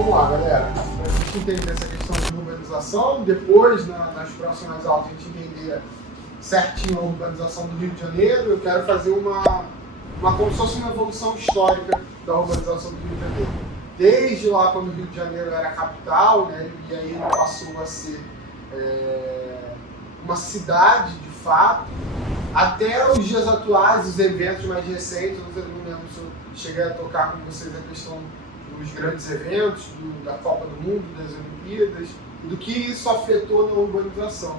vamos lá, galera. Para a gente entender essa questão de urbanização, depois, nas próximas aulas, a gente entender certinho a urbanização do Rio de Janeiro, eu quero fazer como se fosse uma evolução histórica da urbanização do Rio de Janeiro. Desde lá, quando o Rio de Janeiro era a capital, né, e aí ele passou a ser uma cidade de fato, até os dias atuais, os eventos mais recentes. Eu não lembro se eu cheguei a tocar com vocês a questão dos grandes eventos, da Copa do Mundo, das Olimpíadas, do que isso afetou na urbanização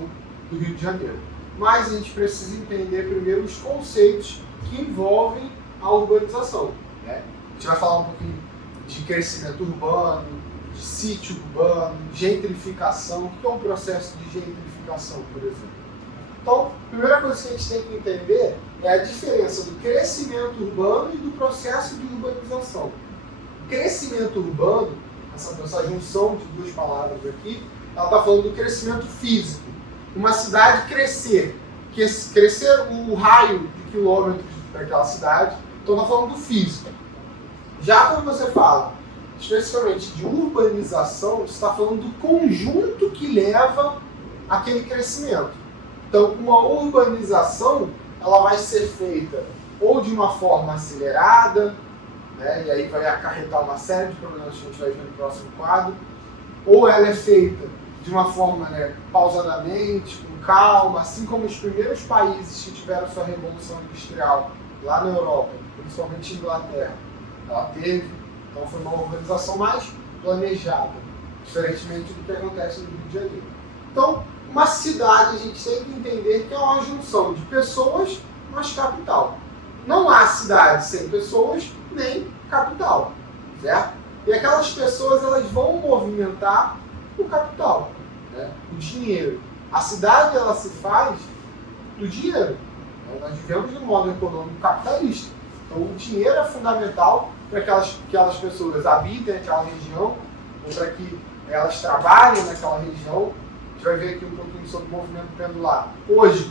do Rio de Janeiro. Mas a gente precisa entender primeiro os conceitos que envolvem a urbanização, né? A gente vai falar um pouquinho de crescimento urbano, de sítio urbano, gentrificação. O que é um processo de gentrificação, por exemplo? Então, a primeira coisa que a gente tem que entender é a diferença do crescimento urbano e do processo de urbanização. O crescimento urbano, essa junção de duas palavras aqui, ela está falando do crescimento físico. Uma cidade crescer o raio de quilômetros daquela cidade, então está falando do físico. Já quando você fala especificamente de urbanização, você está falando do conjunto que leva àquele crescimento. Então, uma urbanização, ela vai ser feita ou de uma forma acelerada, né, e aí vai acarretar uma série de problemas que a gente vai ver no próximo quadro, ou ela é feita de uma forma, né, pausadamente, com calma, assim como os primeiros países que tiveram sua revolução industrial lá na Europa, principalmente Inglaterra, ela teve. Então foi uma urbanização mais planejada, diferentemente do que acontece no Rio de Janeiro. Então, uma cidade, a gente tem que entender que é uma junção de pessoas mais capital. Não há cidade sem pessoas, nem capital, certo? E aquelas pessoas, elas vão movimentar o capital, né? O dinheiro. A cidade, ela se faz do dinheiro. Nós vivemos de um modo econômico capitalista. Então, o dinheiro é fundamental para que aquelas pessoas habitem aquela região, ou para que elas trabalhem naquela região. A gente vai ver aqui um pouquinho sobre o movimento pendular. Hoje,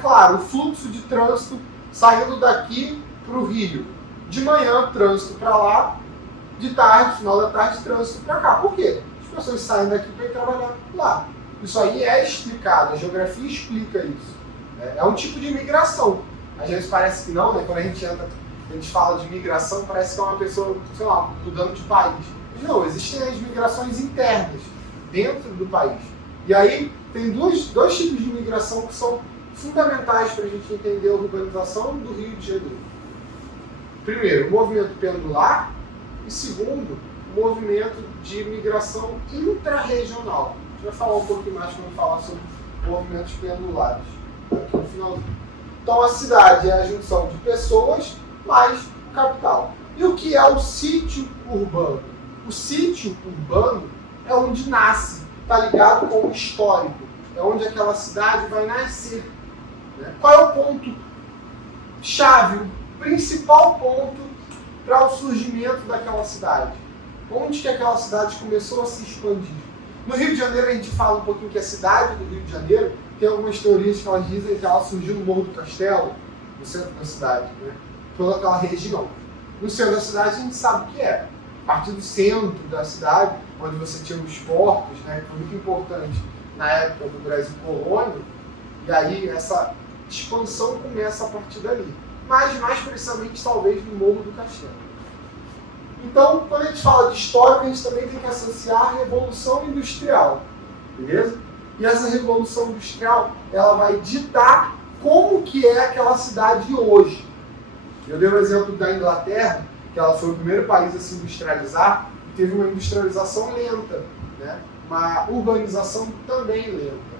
claro, o fluxo de trânsito saindo daqui para o Rio. De manhã, trânsito para lá. De tarde, final da tarde, trânsito para cá. Por quê? As pessoas saem daqui para ir trabalhar lá. Isso aí é explicado, a geografia explica isso. É um tipo de migração. Às vezes parece que não, né? Quando a gente fala de migração, parece que é uma pessoa, sei lá, mudando de país. Mas não, existem as migrações internas, dentro do país. E aí tem dois tipos de migração que são fundamentais para a gente entender a urbanização do Rio de Janeiro. Primeiro, o movimento pendular, e segundo, o movimento de migração intrarregional. A gente vai falar um pouquinho mais quando falar sobre movimentos pendulares, aqui no finalzinho. Então a cidade é a junção de pessoas mais capital. E o que é o sítio urbano? O sítio urbano é onde nasce, está ligado com o histórico, é onde aquela cidade vai nascer. Né? Qual é o ponto chave, o principal ponto para o surgimento daquela cidade? Onde que aquela cidade começou a se expandir? No Rio de Janeiro a gente fala um pouquinho que a cidade do Rio de Janeiro tem algumas teorias que elas dizem que ela surgiu no Morro do Castelo, no centro da cidade, né? Toda aquela região. No centro da cidade a gente sabe o que é. A partir do centro da cidade, onde você tinha os portos, né, que foi muito importante na época do Brasil colônia, e aí essa expansão começa a partir dali. Mas mais precisamente talvez no Morro do Castelo. Então, quando a gente fala de história, a gente também tem que associar a Revolução Industrial, beleza? E essa Revolução Industrial, ela vai ditar como que é aquela cidade hoje. Eu dei o exemplo da Inglaterra, que ela foi o primeiro país a se industrializar, e teve uma industrialização lenta, né? Uma urbanização também lenta.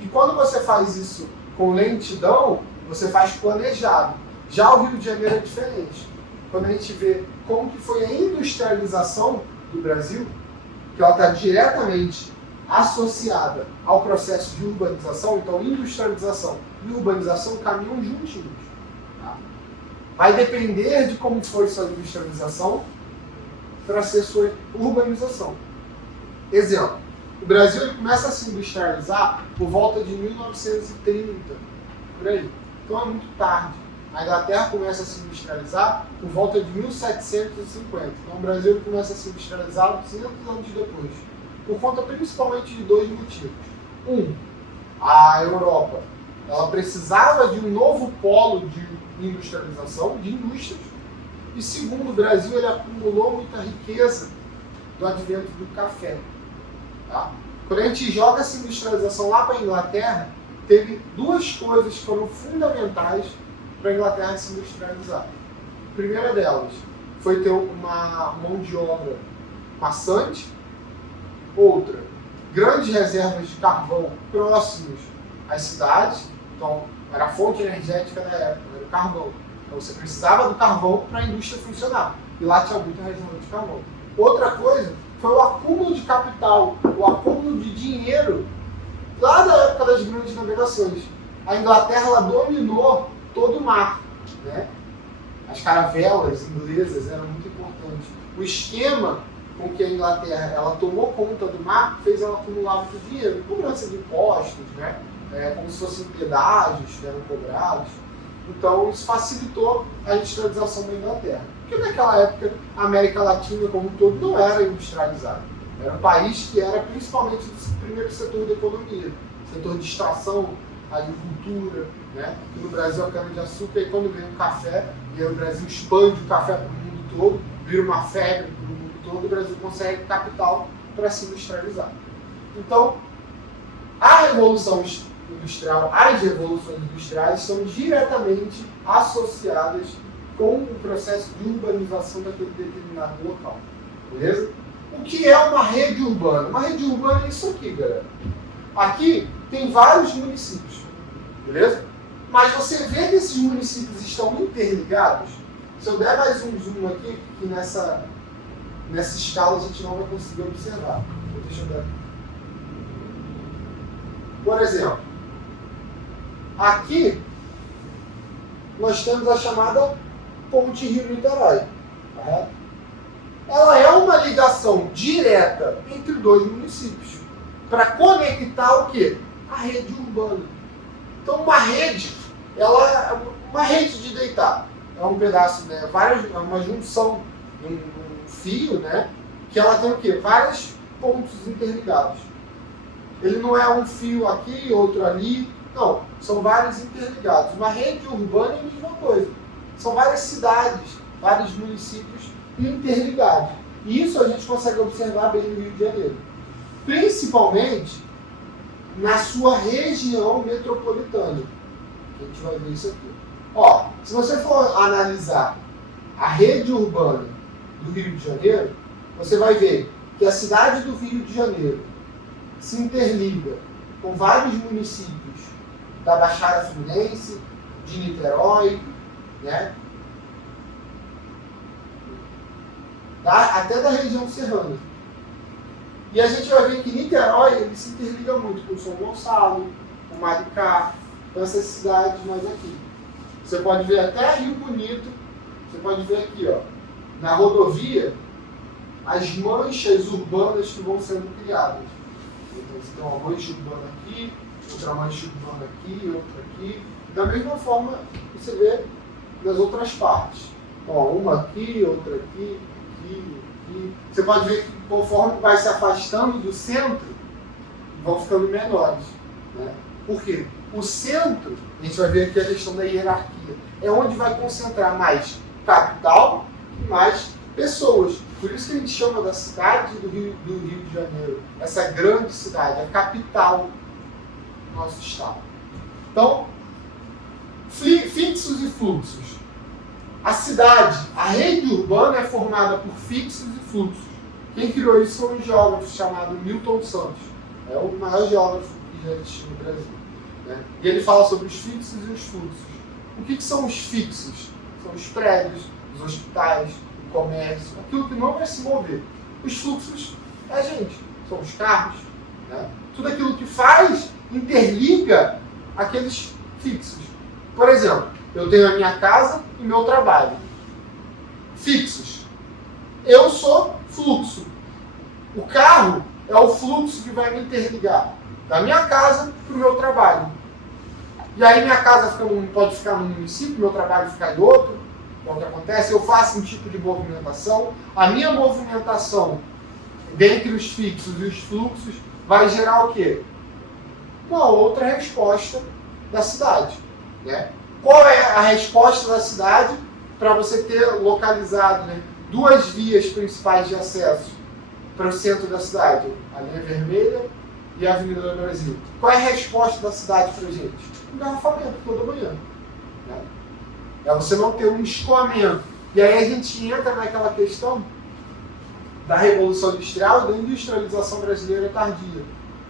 E quando você faz isso com lentidão, você faz planejado. Já o Rio de Janeiro é diferente. Quando a gente vê como que foi a industrialização do Brasil, que ela está diretamente associada ao processo de urbanização, então industrialização e urbanização caminham juntinhos. Tá? Vai depender de como foi sua industrialização para ser sua urbanização. Exemplo, o Brasil ele começa a se industrializar por volta de 1930, por aí. Então é muito tarde. A Inglaterra começa a se industrializar por volta de 1750. Então o Brasil começa a se industrializar 200 anos depois. Por conta principalmente de dois motivos. Um, a Europa ela precisava de um novo polo de industrialização, de indústrias. E segundo, o Brasil ele acumulou muita riqueza do advento do café. Tá? Quando a gente joga essa industrialização lá para a Inglaterra, teve duas coisas que foram fundamentais para a Inglaterra se industrializar. A primeira delas foi ter uma mão de obra maçante. Outra, grandes reservas de carvão próximos às cidades. Então, era a fonte energética da época, era o carvão. Então, você precisava do carvão para a indústria funcionar. E lá tinha muita reserva de carvão. Outra coisa foi o acúmulo de capital, o acúmulo de dinheiro lá da época das grandes navegações. A Inglaterra ela dominou todo o mar. Né? As caravelas inglesas eram muito importantes. O esquema com que a Inglaterra ela tomou conta do mar fez ela acumular muito dinheiro. Cobrança de impostos, né? Como se fossem pedágios que eram cobrados. Então isso facilitou a industrialização da Inglaterra. Porque naquela época a América Latina como um todo não era industrializada. Era um país que era principalmente do primeiro setor da economia. Setor de extração, agricultura, né? Que no Brasil a cana-de-açúcar, e quando vem o café, e aí o Brasil expande o café para o mundo todo, vira uma febre para o mundo todo, o Brasil consegue capital para se industrializar. Então, a Revolução Industrial, as revoluções industriais estão diretamente associadas com o processo de urbanização daquele determinado local. Beleza? O que é uma rede urbana? Uma rede urbana é isso aqui, galera. Aqui tem vários municípios, beleza? Mas você vê que esses municípios estão interligados. Se eu der mais um zoom aqui, que nessa escala a gente não vai conseguir observar. Deixa eu dar. Por exemplo, aqui nós temos a chamada Ponte Rio-Niterói. Correto? Ela é uma ligação direta entre dois municípios para conectar o quê? A rede urbana. Então uma rede, ela é uma rede de deitar. É um pedaço, né? É uma junção de um fio, né? Que ela tem o quê? Vários pontos interligados. Ele não é um fio aqui, outro ali. Não, são vários interligados. Uma rede urbana é a mesma coisa. São várias cidades, vários municípios interligados. E isso a gente consegue observar bem no Rio de Janeiro. Principalmente na sua região metropolitana. A gente vai ver isso aqui. Ó, se você for analisar a rede urbana do Rio de Janeiro, você vai ver que a cidade do Rio de Janeiro se interliga com vários municípios da Baixada Fluminense, de Niterói, né? Até da região serrana. E a gente vai ver que Niterói ele se interliga muito com São Gonçalo, com Maricá, com essas cidades mais aqui. Você pode ver até Rio Bonito, você pode ver aqui, ó, na rodovia, as manchas urbanas que vão sendo criadas. Então você tem uma mancha urbana aqui, outra mancha urbana aqui, outra aqui. Da mesma forma que você vê nas outras partes. Ó, uma aqui, outra aqui, aqui. Você pode ver que conforme vai se afastando do centro, vão ficando menores. Né? Por quê? O centro, a gente vai ver aqui a questão da hierarquia, é onde vai concentrar mais capital e mais pessoas. Por isso que a gente chama da cidade do Rio de Janeiro, essa grande cidade, a capital do nosso estado. Então, fixos e fluxos. A cidade, a rede urbana é formada por fixos e fluxos. Quem criou isso foi um geógrafo chamado Milton Santos. É o maior geógrafo que já existiu no Brasil. Né? E ele fala sobre os fixos e os fluxos. O que são os fixos? São os prédios, os hospitais, o comércio, aquilo que não vai se mover. Os fluxos é a gente, são os carros. Né? Tudo aquilo que faz, interliga aqueles fixos. Por exemplo, eu tenho a minha casa e meu trabalho. Fixos. Eu sou fluxo. O carro é o fluxo que vai me interligar da minha casa para o meu trabalho. E aí minha casa pode ficar num município, meu trabalho ficar em outro. Então o que acontece? Eu faço um tipo de movimentação. A minha movimentação dentre os fixos e os fluxos vai gerar o quê? Uma outra resposta da cidade. Né? Qual é a resposta da cidade para você ter localizado, né, duas vias principais de acesso para o centro da cidade? A linha vermelha e a Avenida do Brasil. Qual é a resposta da cidade para a gente? Engarrafamento toda manhã. Né? É você não ter um escoamento. E aí a gente entra naquela questão da Revolução Industrial e da industrialização brasileira tardia,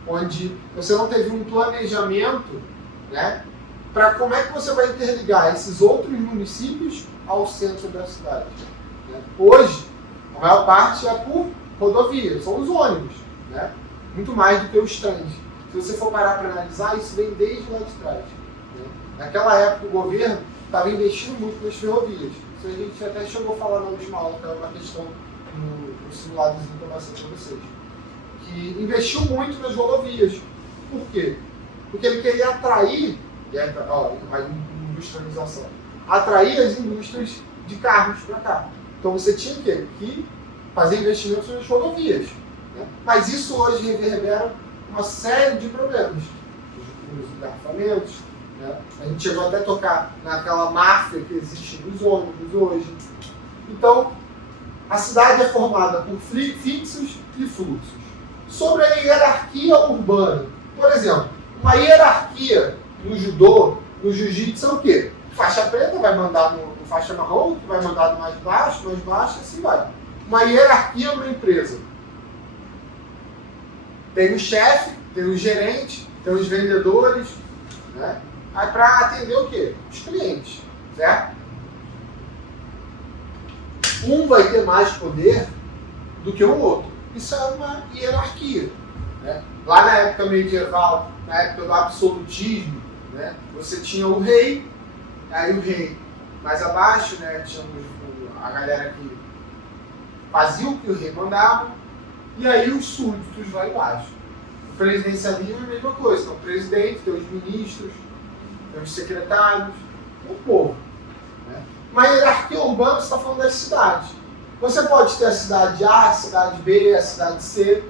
onde você não teve um planejamento, né, para como é que você vai interligar esses outros municípios ao centro da cidade. Né? Hoje, a maior parte é por rodovia, são os ônibus, né? Muito mais do que os trens. Se você for parar para analisar, isso vem desde lá de trás. Né? Naquela época, o governo estava investindo muito nas ferrovias. Isso a gente até chegou a falar na última aula, que era uma questão no simuladozinho que eu passei para vocês. Que investiu muito nas rodovias. Por quê? Porque ele queria atrair, mais industrialização, atrair as indústrias de carros para cá. Então você tinha que fazer investimentos nas rodovias. Né? Mas isso hoje reverbera uma série de problemas. Os engarrafamentos, né? A gente chegou até a tocar naquela máfia que existe nos ônibus hoje. Então, a cidade é formada por fixos e fluxos. Sobre a hierarquia urbana, por exemplo, uma hierarquia no judô, no jiu-jitsu é o quê? Faixa preta vai mandar no faixa marrom, que vai mandar no mais baixo, assim vai. Uma hierarquia numa empresa. Tem o chefe, tem o gerente, tem os vendedores, né? Aí para atender o quê? Os clientes, certo? Um vai ter mais poder do que o outro. Isso é uma hierarquia. Né? Lá na época medieval, na época do absolutismo, né, você tinha o rei, aí o rei mais abaixo, né, tinha a galera que fazia o que o rei mandava, e aí os súditos lá embaixo. O presidencialismo é a mesma coisa. Então, o presidente, tem os ministros, tem os secretários, tem o povo. Né? Uma hierarquia urbana, você está falando das cidades. Você pode ter a cidade A, a cidade B, a cidade C,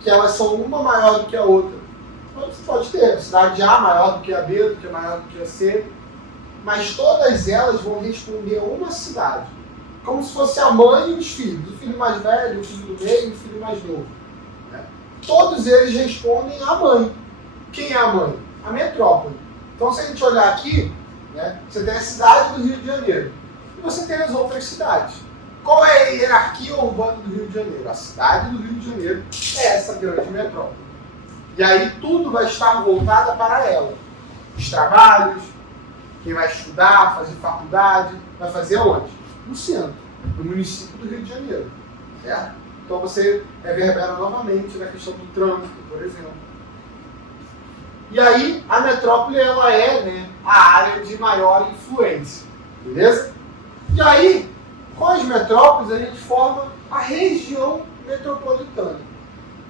que elas são uma maior do que a outra. Então, você pode ter a cidade A maior do que a B, do que maior do que a C, mas todas elas vão responder a uma cidade. Como se fosse a mãe e os filhos. O filho mais velho, o filho do meio e o filho mais novo. Né? Todos eles respondem à mãe. Quem é a mãe? A metrópole. Então, se a gente olhar aqui, né, você tem a cidade do Rio de Janeiro. E você tem as outras cidades. Qual é a hierarquia urbana do Rio de Janeiro? A cidade do Rio de Janeiro é essa grande metrópole. E aí tudo vai estar voltado para ela. Os trabalhos, quem vai estudar, fazer faculdade, vai fazer aonde? No centro, no município do Rio de Janeiro. Certo? Então você reverbera novamente na questão do trânsito, por exemplo. E aí a metrópole ela é, né, a área de maior influência. Beleza? E aí, com as metrópoles, a gente forma a região metropolitana.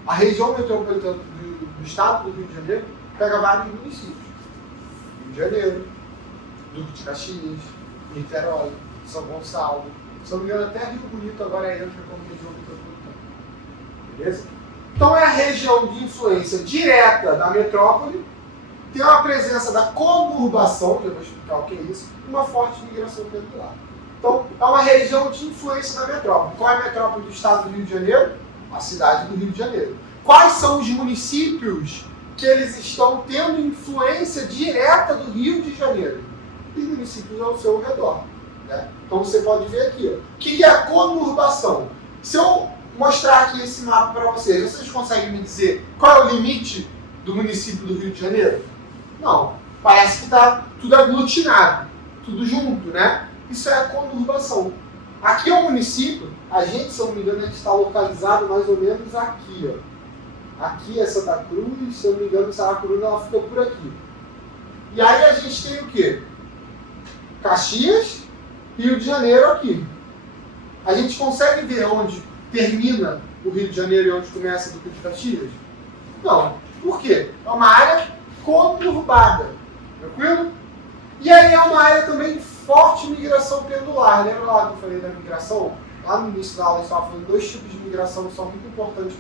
A região metropolitana do estado do Rio de Janeiro pega vários municípios. Rio de Janeiro, Duque de Caxias, Niterói, São Gonçalo. Se não me engano, até Rio Bonito agora entra como região metropolitana. Beleza? Então é a região de influência direta da metrópole, tem uma presença da conurbação, já vou explicar o que é isso, e uma forte migração pendular. Então, é uma região de influência da metrópole. Qual é a metrópole do estado do Rio de Janeiro? A cidade do Rio de Janeiro. Quais são os municípios que eles estão tendo influência direta do Rio de Janeiro? Os municípios ao seu redor. Né? Então, você pode ver aqui. Ó. O que é a conurbação? Se eu mostrar aqui esse mapa para vocês conseguem me dizer qual é o limite do município do Rio de Janeiro? Não. Parece que está tudo aglutinado, tudo junto, né? Isso é a conurbação. Aqui é o município, a gente, se eu não me engano, a gente está localizado mais ou menos aqui. Ó. Aqui é Santa Cruz, se eu não me engano, Santa Cruz ela fica por aqui. E aí a gente tem o quê? Caxias, Rio de Janeiro aqui. A gente consegue ver onde termina o Rio de Janeiro e onde começa o Duque de Caxias? Não. Por quê? É uma área conurbada. Tranquilo? E aí é uma área também de forte migração pendular. Lembra lá que eu falei da migração? Lá no início da aula eu estava falando dois tipos de migração que são muito importantes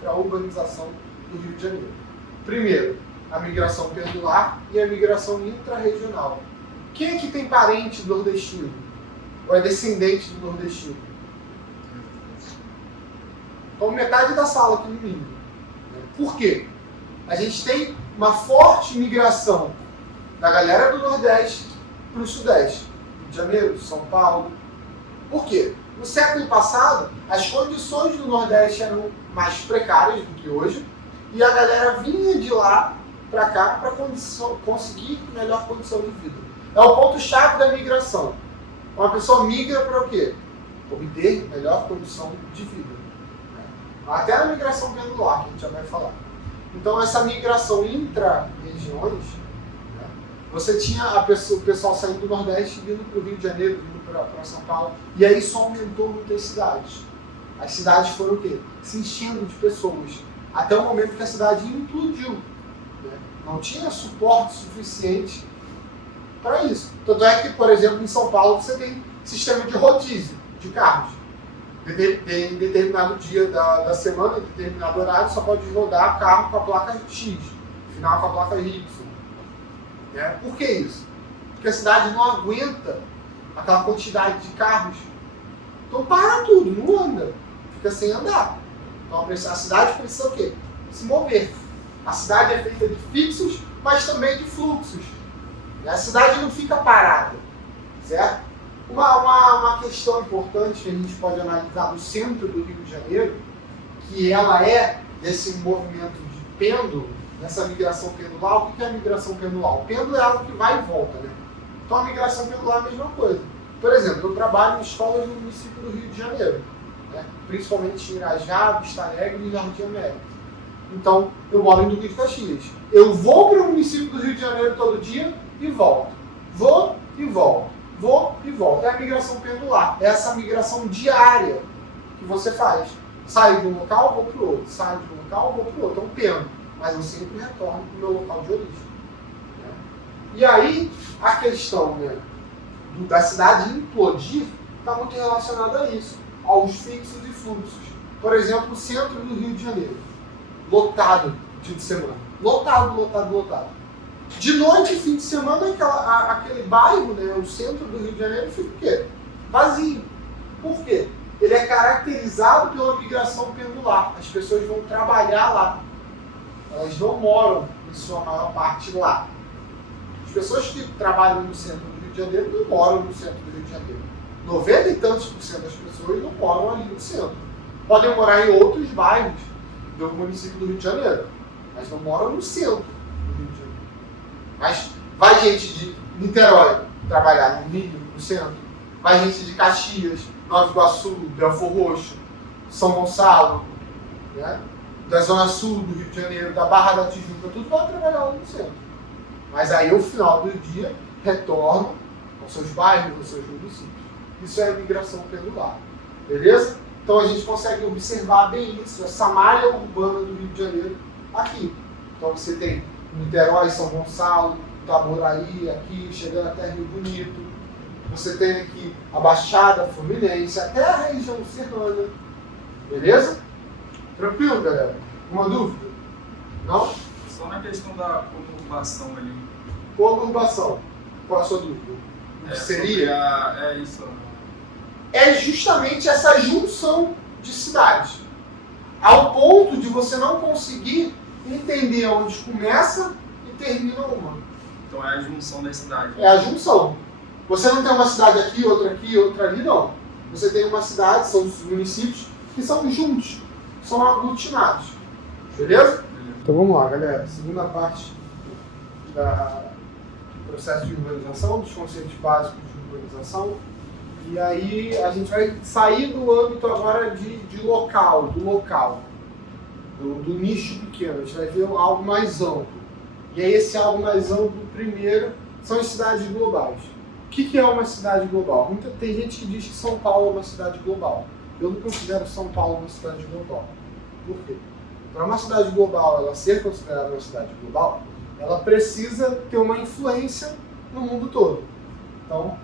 para a urbanização do Rio de Janeiro. Primeiro, a migração pendular e a migração intrarregional. Quem aqui tem parente nordestino? Ou é descendente do nordestino? Então metade da sala aqui no mínimo. Por quê? A gente tem uma forte migração da galera do Nordeste para o Sudeste. Rio de Janeiro, São Paulo. Por quê? No século passado, as condições do Nordeste eram mais precárias do que hoje e a galera vinha de lá para cá para conseguir melhor condição de vida. É o ponto-chave da migração. Uma pessoa migra para o quê? Obter melhor condição de vida. Até na migração pendular, que a gente já vai falar. Então, essa migração intra-regiões, né, você tinha o pessoal saindo do Nordeste vindo para o Rio de Janeiro, vindo para São Paulo, e aí isso aumentou muitas cidades. As cidades foram o quê? Se enchendo de pessoas, até o momento que a cidade implodiu. Né? Não tinha suporte suficiente para isso. Tanto é que, por exemplo, em São Paulo você tem sistema de rodízio de carros. Em determinado dia da semana, em determinado horário, só pode rodar carro com a placa X, final com a placa Y. Né? Por que isso? Porque a cidade não aguenta aquela quantidade de carros. Então para tudo, não anda. Fica sem andar. Então a cidade precisa o quê? Se mover. A cidade é feita de fixos, mas também de fluxos. A cidade não fica parada. Certo? Uma questão importante que a gente pode analisar no centro do Rio de Janeiro, que ela é desse movimento de pêndulo, nessa migração pendular. O que é a migração pendular? O pêndulo é algo que vai e volta, né? Então a migração pendular é a mesma coisa. Por exemplo, eu trabalho em escolas no município do Rio de Janeiro, né? Principalmente em Irajá, Vista Alegre e Jardim América. Então, eu moro em Duque de Caxias. Eu vou para o município do Rio de Janeiro todo dia e volto. Vou e volto. Vou e volto. É a migração pendular. É essa migração diária que você faz. Saio de um local, vou para o outro. Saio de um local, vou para o outro. É um pêndulo. Mas eu sempre retorno para o meu local de origem. Né? E aí, a questão, né, da cidade implodir está muito relacionada a isso. Aos fixos e fluxos. Por exemplo, o centro do Rio de Janeiro. Lotado dia de semana. Lotado, lotado, lotado. De noite, fim de semana, aquele bairro, né, o centro do Rio de Janeiro, fica o quê? Vazio. Por quê? Ele é caracterizado pela migração pendular. As pessoas vão trabalhar lá. Elas não moram, em sua maior parte, lá. As pessoas que trabalham no centro do Rio de Janeiro não moram no centro do Rio de Janeiro. 90 e tantos por cento das pessoas não moram ali no centro. Podem morar em outros bairros do município do Rio de Janeiro, mas não moram no centro do Rio de Janeiro. Mas vai gente de Niterói trabalhar no Rio, no centro. Vai gente de Caxias, Nova Iguaçu, Belfor Roxo, São Gonçalo, né? Da Zona Sul do Rio de Janeiro, da Barra da Tijuca, tudo vai trabalhar lá no centro. Mas aí, ao final do dia, retornam aos seus bairros, aos seus municípios. Isso é a migração pendular. Beleza? Então a gente consegue observar bem isso, essa malha urbana do Rio de Janeiro aqui. Então você tem Niterói, São Gonçalo, Itaboraí, aqui, chegando até Rio Bonito. Você tem aqui a Baixada Fluminense, até a região serrana. Beleza? Tranquilo, galera? Alguma dúvida? Não? Só na questão da conurbação ali. Conurbação. Qual a sua dúvida? O que seria? É isso. É justamente essa junção de cidades. Ao ponto de você não conseguir entender onde começa e termina uma. Então é a junção das cidades. É a junção. Você não tem uma cidade aqui, outra ali, não. Você tem uma cidade, são os municípios que são juntos, são aglutinados. Beleza? Então vamos lá, galera. Segunda parte do processo de urbanização, dos conceitos básicos de urbanização. E aí a gente vai sair do âmbito agora do local, do nicho pequeno. A gente vai ver algo mais amplo. E aí esse algo mais amplo, primeiro, são as cidades globais. O que é uma cidade global? Tem gente que diz que São Paulo é uma cidade global. Eu não considero São Paulo uma cidade global. Por quê? Para uma cidade global ela ser considerada uma cidade global, ela precisa ter uma influência no mundo todo. Então,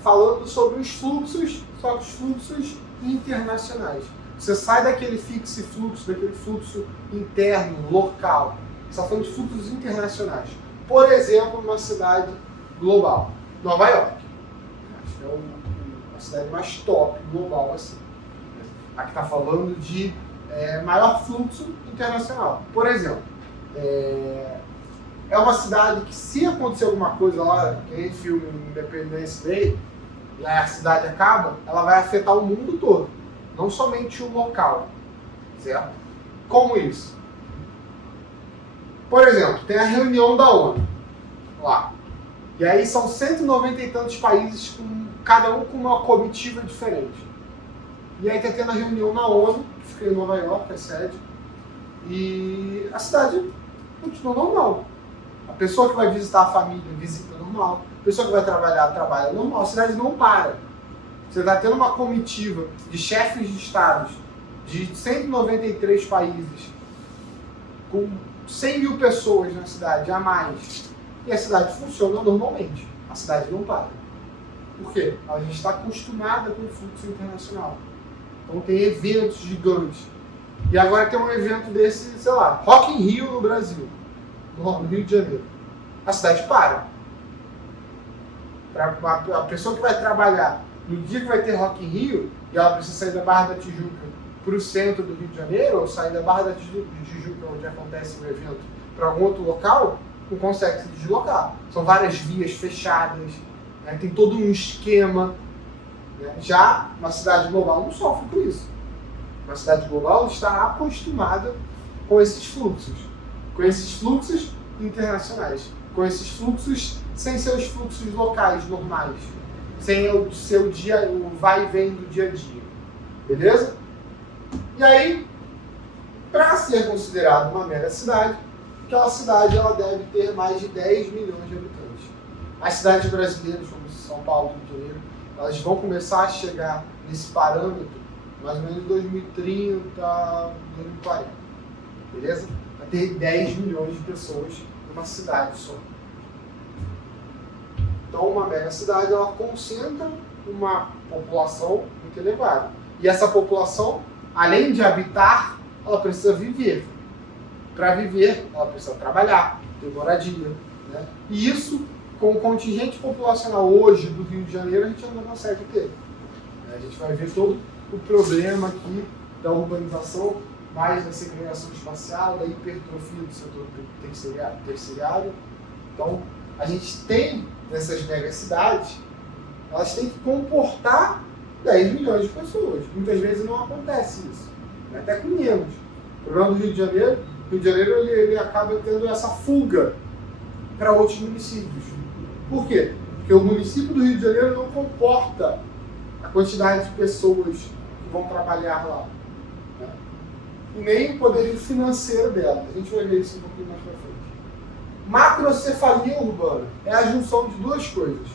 falando sobre os fluxos, só que os fluxos internacionais. Você sai daquele fluxo, daquele fluxo interno, local. Você está falando de fluxos internacionais. Por exemplo, uma cidade global, Nova York. Acho que é a cidade mais top global assim. Aqui está falando de maior fluxo internacional. Por exemplo, é uma cidade que, se acontecer alguma coisa lá, que nem filme Independence Day, e aí a cidade acaba, ela vai afetar o mundo todo, não somente o local, certo? Como isso? Por exemplo, tem a reunião da ONU lá, e aí são 190 e tantos países, cada um com uma comitiva diferente. E aí está tendo a reunião na ONU, que fica em Nova York, é a sede, e a cidade continua normal. A pessoa que vai visitar a família visita normal, a pessoa que vai trabalhar trabalha normal, a cidade não para. Você está tendo uma comitiva de chefes de estados de 193 países, com 100 mil pessoas na cidade, a mais, e a cidade funciona normalmente. A cidade não para. Por quê? A gente está acostumada com o fluxo internacional. Então tem eventos gigantes. E agora tem um evento desse, sei lá, Rock in Rio no Brasil, no Rio de Janeiro. A cidade para. A pessoa que vai trabalhar no dia que vai ter Rock in Rio, e ela precisa sair da Barra da Tijuca para o centro do Rio de Janeiro, ou sair da Barra da Tijuca, onde acontece o evento, para algum outro local, não consegue se deslocar. São várias vias fechadas, né? Tem todo um esquema. Já uma cidade global não sofre com isso. Uma cidade global está acostumada com esses fluxos internacionais, com esses fluxos sem ser os fluxos locais normais, sem o seu dia, o vai e vem do dia a dia. Beleza? E aí, para ser considerada uma mega cidade, aquela cidade ela deve ter mais de 10 milhões de habitantes. As cidades brasileiras, como São Paulo e Rio de Janeiro, elas vão começar a chegar nesse parâmetro mais ou menos em 2030, 2040. Beleza? Vai ter 10 milhões de pessoas numa cidade só. Então, uma mega cidade, ela concentra uma população muito elevada. E essa população, além de habitar, ela precisa viver. Para viver, ela precisa trabalhar, ter moradia. Né? E isso, com o contingente populacional hoje do Rio de Janeiro, a gente ainda não consegue ter. A gente vai ver todo o problema aqui da urbanização, mais da segregação espacial, da hipertrofia do setor terciário. Então, a gente tem nessas megacidades, elas têm que comportar 10 milhões de pessoas. Muitas vezes não acontece isso, até com menos. O problema do Rio de Janeiro ele acaba tendo essa fuga para outros municípios. Por quê? Porque o município do Rio de Janeiro não comporta a quantidade de pessoas que vão trabalhar lá. Né? E nem o poderio financeiro dela. A gente vai ver isso um pouquinho mais para frente. Macrocefalia urbana é a junção de duas coisas.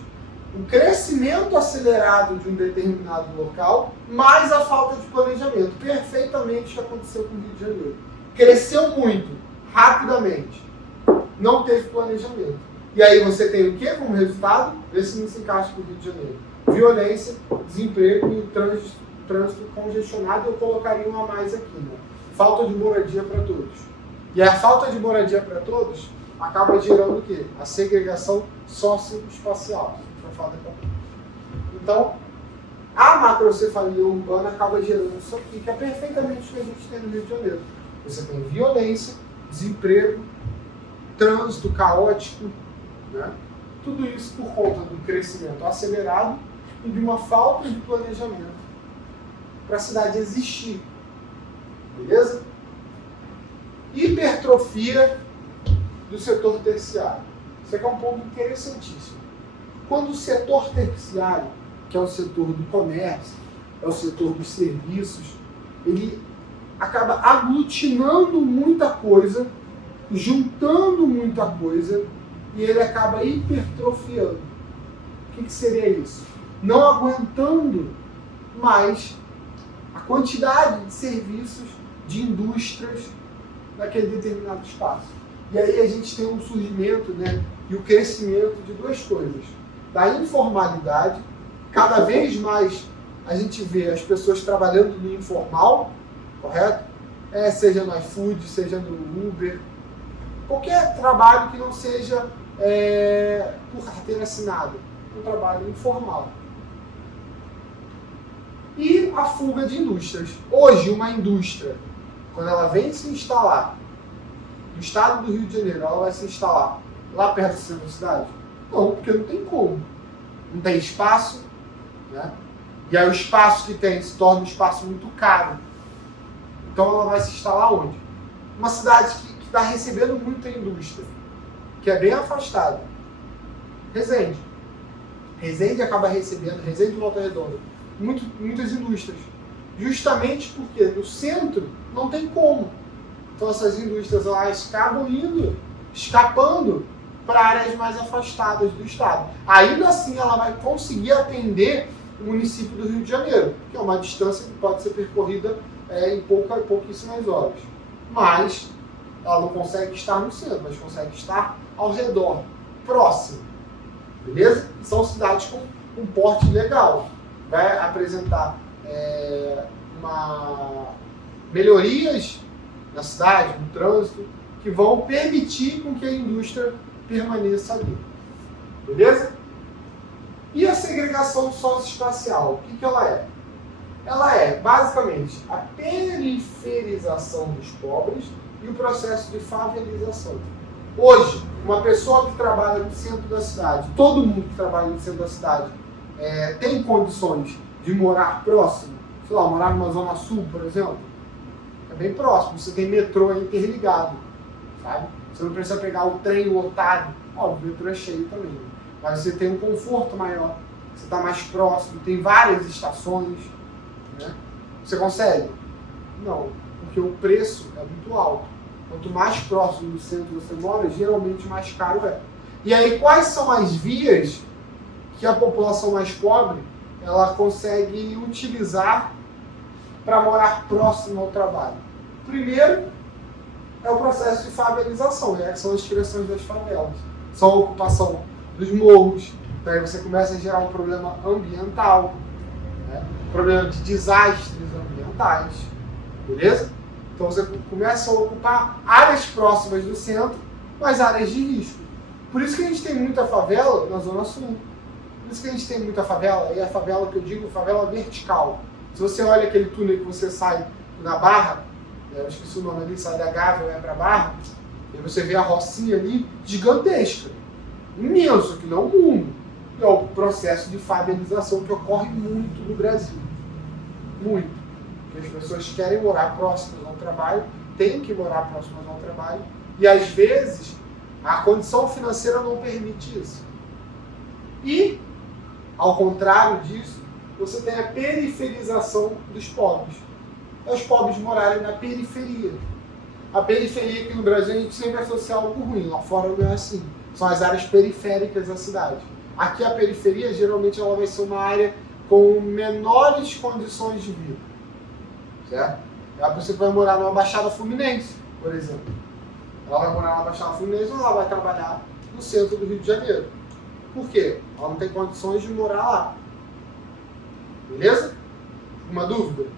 O crescimento acelerado de um determinado local, mais a falta de planejamento. Perfeitamente o que aconteceu com o Rio de Janeiro. Cresceu muito, rapidamente. Não teve planejamento. E aí você tem o que como resultado? Vê se não se encaixa com o Rio de Janeiro. Violência, desemprego e trânsito congestionado, eu colocaria uma a mais aqui. Né? Falta de moradia para todos. E a falta de moradia para todos acaba gerando o quê? A segregação socioespacial. Para falar daqui a pouco. Então, a macrocefalia urbana acaba gerando isso aqui, que é perfeitamente o que a gente tem no Rio de Janeiro. Você tem violência, desemprego, trânsito caótico, né? Tudo isso por conta do crescimento acelerado e de uma falta de planejamento para a cidade existir. Beleza? Hipertrofia do setor terciário. Isso aqui é um ponto interessantíssimo. Quando o setor terciário, que é o setor do comércio, é o setor dos serviços, ele acaba aglutinando muita coisa, juntando muita coisa, e ele acaba hipertrofiando. O que seria isso? Não aguentando mais a quantidade de serviços, de indústrias naquele determinado espaço. E aí a gente tem um surgimento, né, e o crescimento de duas coisas. Da informalidade, cada vez mais a gente vê as pessoas trabalhando no informal, correto? Seja no iFood, seja no Uber, qualquer trabalho que não seja por carteira assinada, um trabalho informal. E a fuga de indústrias. Hoje, uma indústria, quando ela vem se instalar no estado do Rio de Janeiro, ela vai se instalar lá perto do centro da cidade? Não, porque não tem como. Não tem espaço, né? E aí o espaço que tem se torna um espaço muito caro. Então ela vai se instalar onde? Uma cidade que está recebendo muita indústria, que é bem afastada. Resende. Resende acaba recebendo, Resende e Volta Redonda, muitas indústrias. Justamente porque no centro não tem como. Então essas indústrias elas acabam escapando para áreas mais afastadas do estado. Ainda assim ela vai conseguir atender o município do Rio de Janeiro, que é uma distância que pode ser percorrida em pouquíssimas horas. Mas ela não consegue estar no centro, mas consegue estar ao redor, próximo. Beleza? São cidades com um porte legal. Vai apresentar melhorias na cidade, no trânsito, que vão permitir com que a indústria permaneça ali. Beleza? E a segregação socioespacial, o que ela é? Ela é, basicamente, a periferização dos pobres e o processo de favelização. Hoje, uma pessoa que trabalha no centro da cidade, todo mundo que trabalha no centro da cidade, tem condições de morar próximo, sei lá, morar numa zona sul, por exemplo, é bem próximo, você tem metrô interligado, sabe? Você não precisa pegar o trem lotado, o metrô é cheio também, mas você tem um conforto maior, você está mais próximo, tem várias estações, né? Você consegue? Não, porque o preço é muito alto. Quanto mais próximo do centro você mora, geralmente mais caro é. E aí, quais são as vias que a população mais pobre ela consegue utilizar para morar próximo ao trabalho? Primeiro, é o processo de favelização, que são as criações das favelas. São a ocupação dos morros, então aí você começa a gerar um problema ambiental, né? Problema de desastres ambientais, beleza? Então você começa a ocupar áreas próximas do centro, mas áreas de risco. Por isso que a gente tem muita favela na Zona Sul. Por isso que a gente tem muita favela, e a favela que eu digo, favela vertical. Se você olha aquele túnel que você sai na Barra, eu esqueci o nome ali, sai da Gávea e vai para a Barra, e você vê a rocinha ali, gigantesca, imenso, que não é o mundo. É o processo de favelização que ocorre muito no Brasil. Muito. Porque as pessoas querem morar próximas ao trabalho, têm que morar próximas ao trabalho, e às vezes a condição financeira não permite isso. E, ao contrário disso, você tem a periferização dos pobres. É os pobres morarem na periferia. A periferia aqui no Brasil a gente sempre associa algo ruim, lá fora não é assim. São as áreas periféricas da cidade. Aqui a periferia, geralmente, ela vai ser uma área com menores condições de vida. Certo? A pessoa vai morar numa Baixada Fluminense, por exemplo. Ela vai morar na Baixada Fluminense ou ela vai trabalhar no centro do Rio de Janeiro. Por quê? Ela não tem condições de morar lá. Beleza? Uma dúvida?